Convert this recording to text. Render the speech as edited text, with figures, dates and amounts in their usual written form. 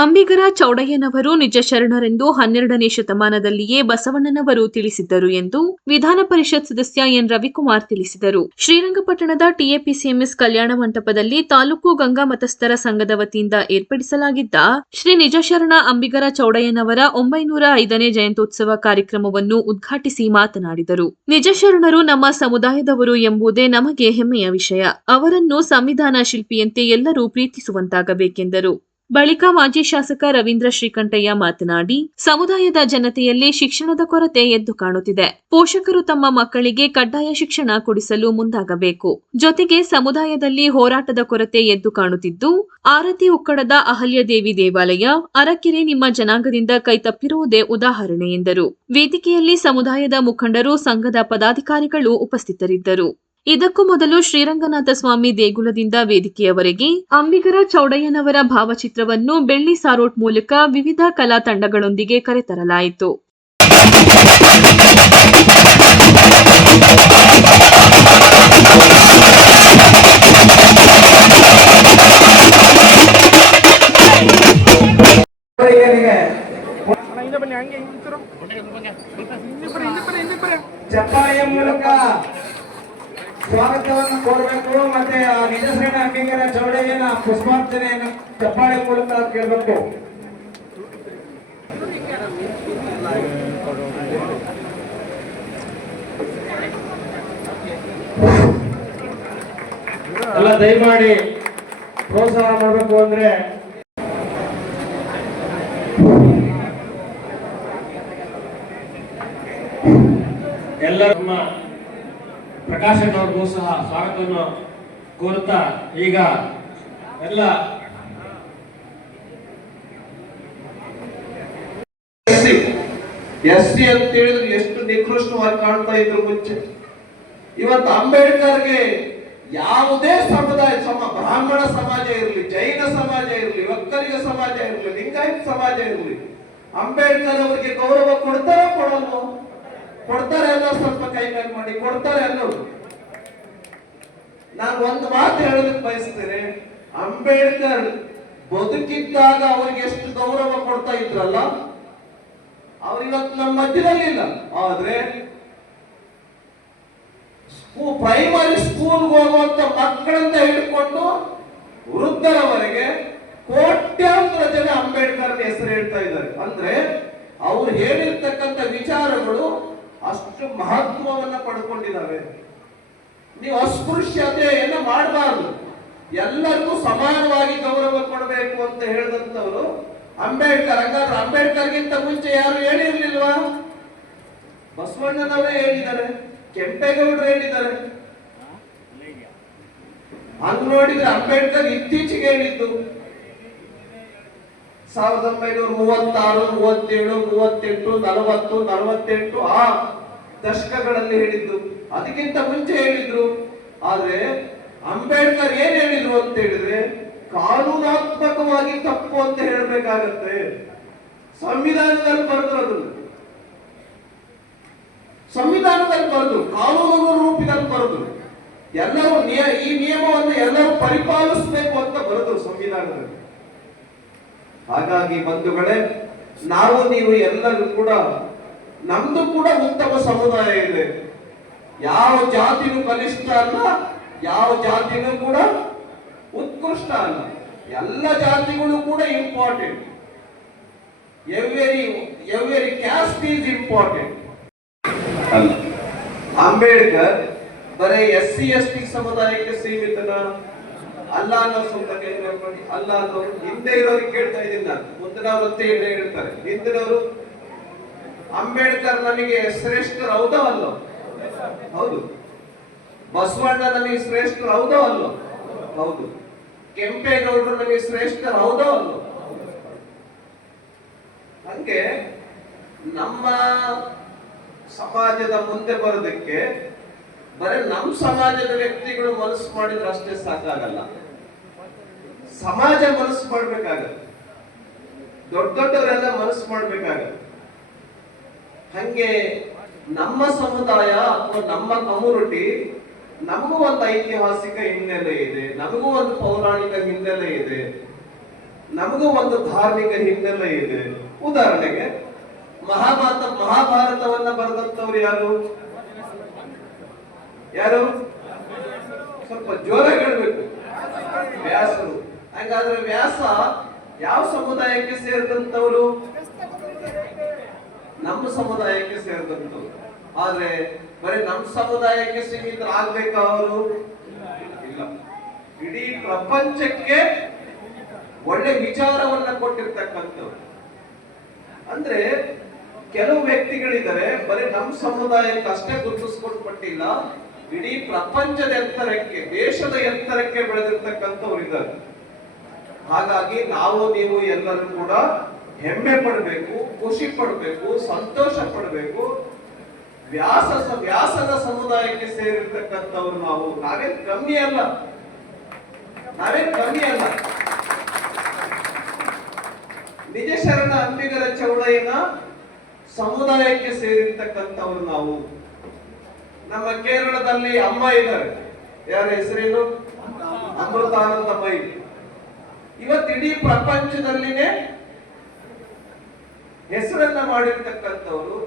ಅಂಬಿಗರ ಚೌಡಯ್ಯನವರು ನಿಜ ಶರಣರೆಂದು 12ನೇ ಶತಮಾನದಲ್ಲಿಯೇ ಬಸವಣ್ಣನವರು ತಿಳಿಸಿದ್ದರು ಎಂದು ವಿಧಾನ ಪರಿಷತ್ ಸದಸ್ಯ ಎನ್ ರವಿಕುಮಾರ್ ತಿಳಿಸಿದರು. ಶ್ರೀರಂಗಪಟ್ಟಣದ ಟಿಎಪಿಸಿಎಂಎಸ್ ಕಲ್ಯಾಣ ಮಂಟಪದಲ್ಲಿ ತಾಲೂಕು ಗಂಗಾ ಮತಸ್ಥರ ಸಂಘದ ವತಿಯಿಂದ ಏರ್ಪಡಿಸಲಾಗಿದ್ದ ಶ್ರೀ ನಿಜಶರಣ ಅಂಬಿಗರ ಚೌಡಯ್ಯನವರ 905ನೇ ಜಯಂತ್ಯೋತ್ಸವ ಕಾರ್ಯಕ್ರಮವನ್ನು ಉದ್ಘಾಟಿಸಿ ಮಾತನಾಡಿದರು. ನಿಜಶರಣರು ನಮ್ಮ ಸಮುದಾಯದವರು ಎಂಬುದೇ ನಮಗೆ ಹೆಮ್ಮೆಯ ವಿಷಯ. ಅವರನ್ನು ಸಂವಿಧಾನ ಶಿಲ್ಪಿಯಂತೆ ಎಲ್ಲರೂ ಪ್ರೀತಿಸುವಂತಾಗಬೇಕೆಂದರು. ಬಳಿಕ ಮಾಜಿ ಶಾಸಕ ರವೀಂದ್ರ ಶ್ರೀಕಂಠಯ್ಯ ಮಾತನಾಡಿ, ಸಮುದಾಯದ ಜನತೆಯಲ್ಲಿ ಶಿಕ್ಷಣದ ಕೊರತೆ ಎದ್ದು ಕಾಣುತ್ತಿದೆ. ಪೋಷಕರು ತಮ್ಮ ಮಕ್ಕಳಿಗೆ ಕಡ್ಡಾಯ ಶಿಕ್ಷಣ ಕೊಡಿಸಲು ಮುಂದಾಗಬೇಕು. ಜೊತೆಗೆ ಸಮುದಾಯದಲ್ಲಿ ಹೋರಾಟದ ಕೊರತೆ ಎದ್ದು ಕಾಣುತ್ತಿದ್ದು, ಆರತಿ ಉಕ್ಕಡದ ಅಹಲ್ಯದೇವಿ ದೇವಾಲಯ, ಅರಕೆರೆ ನಿಮ್ಮ ಜನಾಂಗದಿಂದ ಕೈತಪ್ಪಿರುವುದೇ ಉದಾಹರಣೆ ಎಂದರು. ವೇದಿಕೆಯಲ್ಲಿ ಸಮುದಾಯದ ಮುಖಂಡರು, ಸಂಘದ ಪದಾಧಿಕಾರಿಗಳು ಉಪಸ್ಥಿತರಿದ್ದರು. ಇದಕ್ಕೂ ಮೊದಲು ಶ್ರೀರಂಗನಾಥ ಸ್ವಾಮಿ ದೇಗುಲದಿಂದ ವೇದಿಕೆಯವರೆಗೆ ಅಂಬಿಗರ ಚೌಡಯ್ಯನವರ ಭಾವಚಿತ್ರವನ್ನು ಬೆಳ್ಳಿ ಸಾರೋಟ್ ಮೂಲಕ ವಿವಿಧ ಕಲಾ ತಂಡಗಳೊಂದಿಗೆ ಕರೆತರಲಾಯಿತು. ಚಪ್ಪಾಳೆಯ ಮೂಲಕ ಸ್ವಾಗತವನ್ನು ಕೋರಬೇಕು. ಮತ್ತೆ ನಿಜಶರಣ ಅಂಬಿಗರ ಚೌಡಯ್ಯನ ಪುಷ್ಪಾರ್ಚನೆಯನ್ನು ಚಪ್ಪಾಳೆ ಮೂಲಕ ಕೇಳಬೇಕು. ಎಲ್ಲ ದಯಮಾಡಿ ಪ್ರೋತ್ಸಾಹ ಮಾಡಬೇಕು. ಅಂದ್ರೆ ಎಲ್ಲರೂ ಪ್ರಕಾಶನವ್ರಿಗೂ ಸಹ ಸ್ವಾಗತವನ್ನು ಕೋರುತ್ತಾ, ಈಗ ಎಲ್ಲ ಎಸ್ಸಿ ಅಂತ ಹೇಳಿದ್ರೆ ಎಷ್ಟು ನಿಕೃಷ್ಟವಾಗಿ ಕಾಣ್ತಾ ಇದ್ರು ಮುಂಚೆ. ಇವತ್ತು ಅಂಬೇಡ್ಕರ್ಗೆ ಯಾವುದೇ ಸಮುದಾಯ, ಬ್ರಾಹ್ಮಣ ಸಮಾಜ ಇರಲಿ, ಜೈನ ಸಮಾಜ ಇರಲಿ, ಒಕ್ಕಲಿಗ ಸಮಾಜ ಇರಲಿ, ಲಿಂಗಾಯತ ಸಮಾಜ ಇರಲಿ, ಅಂಬೇಡ್ಕರ್ ಅವರಿಗೆ ಗೌರವ ಕೊಡ್ತಾರ ಕೊಡಲ್ವೋ? ಕೊಡ್ತಾರೆ. ಎಲ್ಲ ಸ್ವಲ್ಪ ಕೈ ಮೇಲೆ ಮಾಡಿ ಕೊಡ್ತಾರೆ ಎಲ್ಲರೂ. ನಾನು ಒಂದು ಮಾತು ಹೇಳೋದಕ್ಕೆ ಬಯಸ್ತೇನೆ, ಅಂಬೇಡ್ಕರ್ ಬದುಕಿದ್ದಾಗ ಅವ್ರಿಗೆ ಎಷ್ಟು ಗೌರವ ಕೊಡ್ತಾ ಇದ್ರಲ್ಲ, ಅವ್ರಿವತ್ತು ನಮ್ಮ ಮಧ್ಯದಲ್ಲಿಲ್ಲ. ಆದ್ರೆ ಪ್ರೈಮರಿ ಸ್ಕೂಲ್ಗೆ ಹೋಗುವಂತ ಮಕ್ಕಳಂತ ಹಿಡ್ಕೊಂಡು ವೃದ್ಧರವರೆಗೆ ಕೋಟ್ಯಾಂತರ ಜನ ಅಂಬೇಡ್ಕರ್ ಹೆಸರು ಹೇಳ್ತಾ ಇದ್ದಾರೆ. ಅಂದ್ರೆ ಅವ್ರು ಹೇಳಿರ್ತಕ್ಕಂಥ ವಿಚಾರಗಳು ಅಷ್ಟು ಮಹತ್ವವನ್ನ ಪಡ್ಕೊಂಡಿದ್ದಾವೆ. ನೀವು ಅಸ್ಪೃಶ್ಯತೆಯನ್ನು ಮಾಡಬಾರ್ದು, ಎಲ್ಲರಿಗೂ ಸಮಾನವಾಗಿ ಗೌರವ ಕೊಡಬೇಕು ಅಂತ ಹೇಳಿದಂತವರು ಅಂಬೇಡ್ಕರ್. ಹಂಗಾದ್ರೆ ಅಂಬೇಡ್ಕರ್ಗಿಂತ ಮುಂಚೆ ಯಾರು ಹೇಳಿರ್ಲಿಲ್ವಾ? ಬಸವಣ್ಣನವರೇ ಹೇಳಿದ್ದಾರೆ, ಕೆಂಪೇಗೌಡರು ಹೇಳಿದ್ದಾರೆ. ಹಂಗ ನೋಡಿದ್ರೆ ಅಂಬೇಡ್ಕರ್ ಇತ್ತೀಚೆಗೆ ಹೇಳಿದ್ದು 1936, 37, 38, 40, 48 ಆ ದಶಕಗಳಲ್ಲಿ ಹೇಳಿದ್ದು. ಅದಕ್ಕಿಂತ ಮುಂಚೆ ಹೇಳಿದ್ರು. ಆದ್ರೆ ಅಂಬೇಡ್ಕರ್ ಏನ್ ಹೇಳಿದ್ರು ಅಂತ ಹೇಳಿದ್ರೆ, ಕಾನೂನಾತ್ಮಕವಾಗಿ ತಪ್ಪು ಅಂತ ಹೇಳ್ಬೇಕಾಗತ್ತೆ. ಸಂವಿಧಾನದಲ್ಲಿ ಬರೆದ್ರು, ಸಂವಿಧಾನದಲ್ಲಿ ಬರೆದ್ರು, ಕಾನೂನು ರೂಪದಲ್ಲಿ ಬರೆದ್ರು. ಎಲ್ಲರೂ ಈ ನಿಯಮವನ್ನು ಎಲ್ಲರೂ ಪರಿಪಾಲಿಸಬೇಕು ಅಂತ ಬರೆದ್ರು ಸಂವಿಧಾನದಲ್ಲಿ. ಹಾಗಾಗಿ ಬಂಧುಗಳೇ, ನಾವು ನೀವು ಎಲ್ಲರೂ ಕೂಡ, ನಮ್ದು ಕೂಡ ಉತ್ತಮ ಸಮುದಾಯ ಇದೆ. ಯಾವ ಜಾತಿನೂ ಕನಿಷ್ಠ ಅಲ್ಲ, ಯಾವ ಜಾತಿನೂ ಕೂಡ ಉತ್ಕೃಷ್ಟ ಅಲ್ಲ. ಎಲ್ಲ ಜಾತಿಗಳು ಕೂಡ important. Every caste is important ಅಲ್ಲ. ಅಂಬೇಡ್ಕರ್ ಬರೀ SC/ST ಸಮುದಾಯಕ್ಕೆ ಸೀಮಿತನ ಅಲ್ಲ ಅನ್ನೋ ಸ್ವಲ್ಪ ಕೇಳ್ಕೊಂಡು, ಅಲ್ಲ ಅನ್ನೋರು ಹಿಂದೆ ಇರೋರಿಗೆ ಕೇಳ್ತಾ ಇದ್ದೀನಿ ನಾನು. ಮುಂದಿನವರು ಅಂತ ಹೇಳ್ತಾರೆ, ಹಿಂದಿನವರು ಅಂಬೇಡ್ಕರ್ ನಮಗೆ ಶ್ರೇಷ್ಠರು ಹೌದೋ ಅಲ್ಲೋ? ಹೌದು. ಬಸವಣ್ಣ ನಮಗೆ ಶ್ರೇಷ್ಠರು ಹೌದೋ ಅಲ್ಲೋ? ಹೌದು. ಕೆಂಪೇಗೌಡರು ನಮಗೆ ಶ್ರೇಷ್ಠರು ಹೌದೋ ಅಲ್ಲೋ? ಹಂಗೆ ನಮ್ಮ ಸಮಾಜದ ಮುಂದೆ ಬರೋದಕ್ಕೆ ಬರೀ ನಮ್ಮ ಸಮಾಜದ ವ್ಯಕ್ತಿಗಳು ಮನಸ್ಸು ಮಾಡಿದ್ರೆ ಅಷ್ಟೇ ಸಾಕಾಗಲ್ಲ, ಸಮಾಜ ಮನಸ್ಸು ಮಾಡ್ಬೇಕಾಗತ್ತೆ, ದೊಡ್ಡ ದೊಡ್ಡವರೆಲ್ಲ ಮನಸ್ಸು ಮಾಡ್ಬೇಕಾಗತ್ತೆ. ಹಂಗೆ ನಮ್ಮ ಸಮುದಾಯ ಅಥವಾ ನಮ್ಮ ಕಮ್ಯುನಿಟಿ, ನಮಗೂ ಒಂದು ಐತಿಹಾಸಿಕ ಹಿನ್ನೆಲೆ ಇದೆ, ನಮಗೂ ಒಂದು ಪೌರಾಣಿಕ ಹಿನ್ನೆಲೆ ಇದೆ. ನಮಗೂ ಒಂದು ಧಾರ್ಮಿಕ ಹಿನ್ನೆಲೆ ಇದೆ. ಉದಾಹರಣೆಗೆ ಮಹಾಭಾರತವನ್ನ ಬರೆದಂತವ್ರು ಯಾರು? ಯಾರು? ಸ್ವಲ್ಪ ಜೋರಾಗಿ ಹೇಳ್ಬೇಕು. ವ್ಯಾಸರು. ಹಾಗಾದ್ರೆ ವ್ಯಾಸ ಯಾವ ಸಮುದಾಯಕ್ಕೆ ಸೇರಿದಂತವರು? ನಮ್ಮ ಸಮುದಾಯಕ್ಕೆ ಸೇರಿದಂತವ್ರು. ಆದ್ರೆ ಬರೀ ನಮ್ಮ ಸಮುದಾಯಕ್ಕೆ ಸೀಮಿತರಾಗ್ಬೇಕ ಅವರು? ಇಲ್ಲ. ಇಡೀ ಪ್ರಪಂಚಕ್ಕೆ ಒಳ್ಳೆ ವಿಚಾರವನ್ನ ಕೊಟ್ಟಿರ್ತಕ್ಕಂಥವ್ರು. ಅಂದ್ರೆ ಕೆಲವು ವ್ಯಕ್ತಿಗಳಿದ್ದಾರೆ ಬರೀ ನಮ್ಮ ಸಮುದಾಯಕ್ಕೆ ಅಷ್ಟೇ ಗುರುತಿಸ್ಕೊಟ್ಬಿಟ್ಟಿಲ್ಲ, ಇಡೀ ಪ್ರಪಂಚದ ಎತ್ತರಕ್ಕೆ, ದೇಶದ ಎತ್ತರಕ್ಕೆ ಬೆಳೆದಿರ್ತಕ್ಕಂಥವ್ರು ಇದ್ದಾರೆ. ಹಾಗಾಗಿ ನಾವು ನೀವು ಎಲ್ಲರೂ ಕೂಡ ಹೆಮ್ಮೆ ಪಡಬೇಕು, ಖುಷಿ ಪಡಬೇಕು, ಸಂತೋಷ ಪಡಬೇಕು. ವ್ಯಾಸದ ಸಮುದಾಯಕ್ಕೆ ಸೇರಿರ್ತಕ್ಕಂಥವ್ರು ನಾವೇನ್ ಕಮ್ಮಿ ಅಲ್ಲ, ನಾವೇನ್ ಕಮ್ಮಿ ಅಲ್ಲ. ನಿಜ ಶರಣ ಅಂಬಿಗರ ಚೌಡಯ್ಯನ ಸಮುದಾಯಕ್ಕೆ ಸೇರಿರ್ತಕ್ಕಂಥವ್ರು ನಾವು. ನಮ್ಮ ಕೇರಳದಲ್ಲಿ ಅಮ್ಮ ಇದ್ದಾರೆ, ಯಾರ ಹೆಸರೇನು? ಅಮೃತಾನಂದಮಯಿ. ಇವತ್ತು ಇಡೀ ಪ್ರಪಂಚದಲ್ಲಿನೇ ಹೆಸರನ್ನ ಮಾಡಿರ್ತಕ್ಕಂಥವ್ರು.